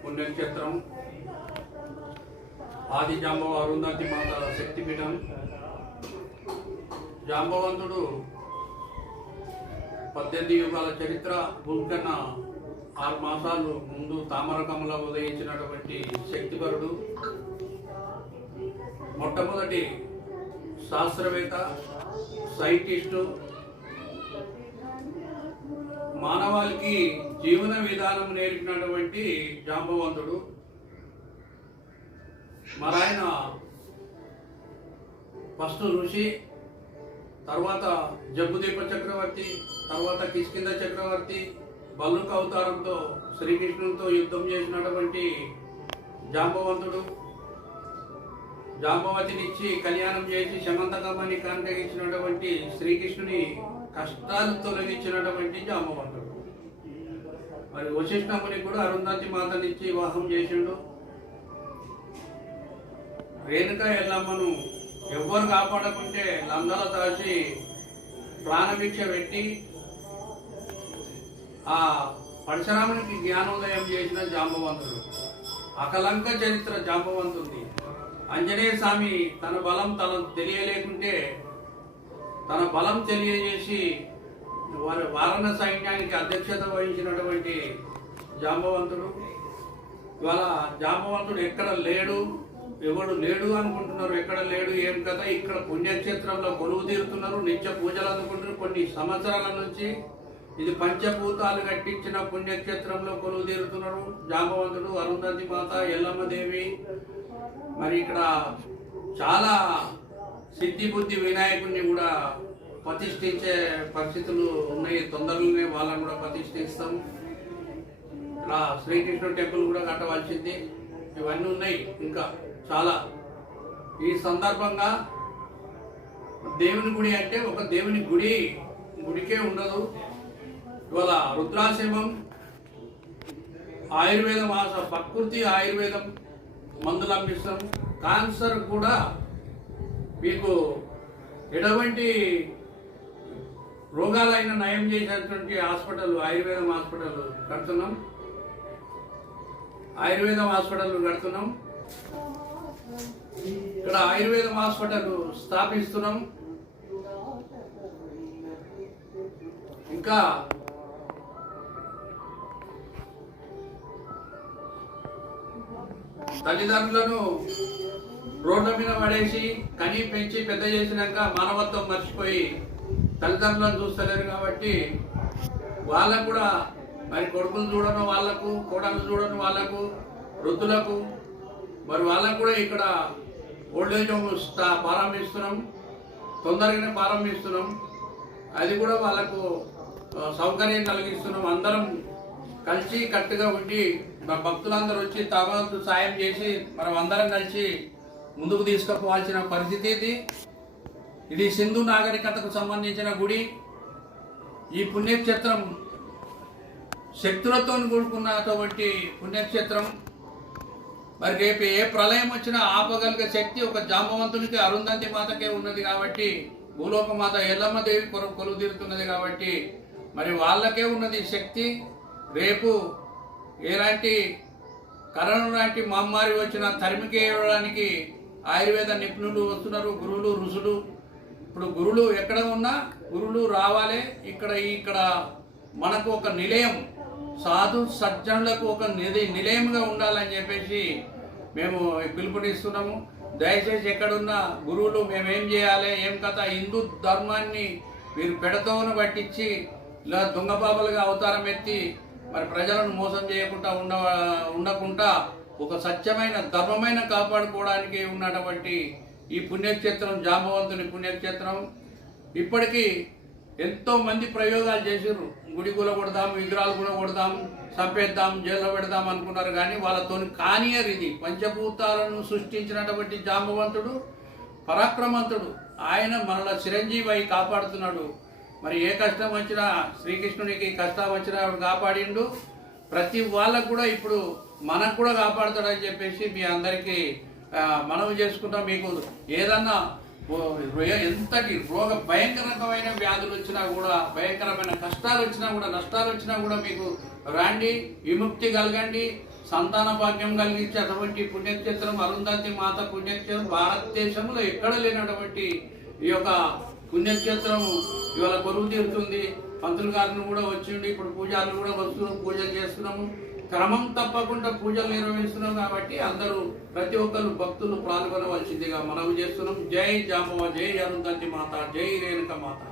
పుణ్యక్షేత్రం ఆది జాంబవ అరుంధతి మాత శక్తిపీఠం. జాంబవంతుడు 18 యుగాల చరిత్ర. భూమికన్నా 6 మాసాలు ముందు తామరకముల ఉదయించినటువంటి శక్తిపరుడు. మొట్టమొదటి శాస్త్రవేత్త, సైంటిస్టు, మానవాళికి జీవన విధానం నేర్పినటువంటి జాంబవంతుడు. మరాయన ఫస్ట్ ఋషి, తర్వాత జంబుదీప చక్రవర్తి, తర్వాత కిష్కింద చక్రవర్తి. బల్లుక అవతారంతో శ్రీకృష్ణునితో యుద్ధం చేసినటువంటి జాంబవంతుడు. జాంబవతినిచ్చి కళ్యాణం చేసి శమంతకమ్మని కాంటగించినటువంటి శ్రీకృష్ణుని కష్టాలు తొలగించినటువంటి జాంబవంతుడు. మరి వశిష్ఠముని కూడా అరుంధతి మాతనిచ్చి వివాహం చేసిండు. రేణుక ఎల్లమ్మను ఎవ్వరు కాపాడకుంటే లందల దాచి ప్రాణభిక్ష పెట్టి ఆ పరశురామునికి జ్ఞానోదయం చేసిన జాంబవంతుడు. అకలంక చరిత్ర జాంబవంతుంది. ఆంజనేయ స్వామి తన బలం తెలియలేకుంటే తన బలం తెలియజేసి వారణ సైన్యానికి అధ్యక్షత వహించినటువంటి జాంబవంతుడు. ఇవాళ జాంబవంతుడు ఎక్కడ లేడు, ఎవడు లేడు అనుకుంటున్నారు. ఎక్కడ లేడు, ఏం కదా, ఇక్కడ పుణ్యక్షేత్రంలో కొలువు తీరుతున్నారు, నిత్య పూజలు అందుకుంటున్నారు. కొన్ని సంవత్సరాల నుంచి ఇది పంచభూతాలు కట్టించిన పుణ్యక్షేత్రంలో కొలువు తీరుతున్నారు జాంబవంతుడు, అరుంధతి మాత, ఎల్లమ్మదేవి. మరి ఇక్కడ చాలా సిద్ధి బుద్ధి వినాయకుడిని కూడా ప్రతిష్ఠించే పరిస్థితులు ఉన్నాయి. తొందరలోనే వాళ్ళని కూడా ప్రతిష్ఠిస్తాం. ఇలా శ్రీకృష్ణ టెంపుల్ కూడా కట్టవలసింది. ఇవన్నీ ఉన్నాయి ఇంకా చాలా. ఈ సందర్భంగా దేవుని గుడి అంటే ఒక దేవుని గుడికే ఉండదు. ఇవాళ రుద్రాశ్రమం ఆయుర్వేదం, ప్రకృతి ఆయుర్వేదం మందులు అందిస్తాం. క్యాన్సర్ కూడా మీకు ఎటువంటి రోగాలైనా నయం చేసేటువంటి హాస్పిటల్, ఆయుర్వేదం హాస్పిటల్ కడుతున్నాం. ఇక్కడ ఆయుర్వేదం హాస్పిటల్ స్థాపిస్తున్నాం. ఇంకా తల్లిదండ్రులను రోడ్ల మీద పడేసి కని పెంచి పెద్ద చేసినాక మానవత్వం మర్చిపోయి తల్లిదండ్రులను చూస్తలేరు. కాబట్టి వాళ్ళకు కూడా మరి కొడుకులు చూడను వాళ్ళకు, కోడలు చూడను వాళ్ళకు, వృద్ధులకు, మరి వాళ్ళకు కూడా ఇక్కడ ఓల్డేజ్ హోమ్ ప్రారంభిస్తున్నాం. తొందరగానే ప్రారంభిస్తున్నాం. అది కూడా వాళ్ళకు సౌకర్యం కలిగిస్తున్నాం. అందరం కలిసి కట్టుగా ఉండి భక్తులందరూ వచ్చి తమకు సాయం చేసి మనం అందరం కలిసి ముందుకు తీసుకుపోవాల్సిన పరిస్థితి ఇది. సింధు నాగరికతకు సంబంధించిన గుడి. ఈ పుణ్యక్షేత్రం శక్తులతో కూడుకున్నటువంటి పుణ్యక్షేత్రం. మరి రేపు ఏ ప్రళయం వచ్చినా ఆపగలిగే శక్తి ఒక జాంబవంతునికి, అరుంధతి మాతకే ఉన్నది. కాబట్టి భూలోక మాత ఎల్లమ్మదేవి కొలువు తీరుతున్నది. కాబట్టి మరి వాళ్ళకే ఉన్నది శక్తి. రేపు ఎలాంటి కరోనా లాంటి మహమ్మారి వచ్చినా తరిమికేయడానికి ఆయుర్వేద నిపుణులు వస్తున్నారు, గురువులు, ఋషులు. ఇప్పుడు గురువులు ఎక్కడ ఉన్నా గురువులు రావాలి. ఇక్కడ మనకు ఒక నిలయం, సాధు సజ్జనులకు ఒక నిలయంగా ఉండాలని చెప్పేసి మేము పిలుపునిస్తున్నాము. దయచేసి ఎక్కడున్న గురువులు మేమేం చేయాలి, ఏం కథ, హిందూ ధర్మాన్ని మీరు పెడతోను పట్టించి ఇలా దొంగ బాబలుగా అవతారం ఎత్తి మరి ప్రజలను మోసం చేయకుండా ఉండకుండా ఒక సత్యమైన ధర్మమైన కాపాడుకోవడానికి ఉన్నటువంటి ఈ పుణ్యక్షేత్రం జాంబవంతుని పుణ్యక్షేత్రం. ఇప్పటికీ ఎంతో మంది ప్రయోగాలు చేసారు. గుడి కూలగొడదాం, విగ్రహాలు కూలగొడదాం, చంపేద్దాం, జైల్లో పెడదాం అనుకున్నారు. కానీ వాళ్ళతో కానియర్ ఇది. పంచభూతాలను సృష్టించినటువంటి జాంబవంతుడు పరాక్రమంతుడు. ఆయన మనల చిరంజీవి అయి కాపాడుతున్నాడు. మరి ఏ కష్టం వచ్చినా, శ్రీకృష్ణునికి కష్టం వచ్చినా కాపాడిండు. ప్రతి వాళ్ళకు కూడా ఇప్పుడు మనకు కూడా కాపాడుతాడని చెప్పేసి మీ అందరికీ మనవి చేసుకుంటాం. మీకు ఏదన్నా ఎంతటి భయంకరమైన వ్యాధులు వచ్చినా కూడా, భయంకరమైన కష్టాలు వచ్చినా కూడా, నష్టాలు వచ్చినా కూడా మీకు రండి, విముక్తి కలగండి, సంతాన భాగ్యం కలిగించేటువంటి పుణ్యక్షేత్రం అరుంధతి మాత పుణ్యక్షేత్రం భారతదేశంలో ఎక్కడ లేనటువంటి ఈ యొక్క పుణ్యక్షేత్రం ఇవాళ కొలువు తీరుతుంది. పంతులు గారిని కూడా వచ్చిండి, ఇప్పుడు పూజారులు కూడా వస్తున్నాం, పూజలు చేస్తున్నాము, క్రమం తప్పకుండా పూజలు నిర్వహిస్తున్నాం. కాబట్టి అందరూ ప్రతి ఒక్కరు భక్తులు పాల్గొనవలసిందిగా మనవి చేస్తున్నాం. జై జాంబవ, జై అరుంధతి మాత, జై రేణుక మాత.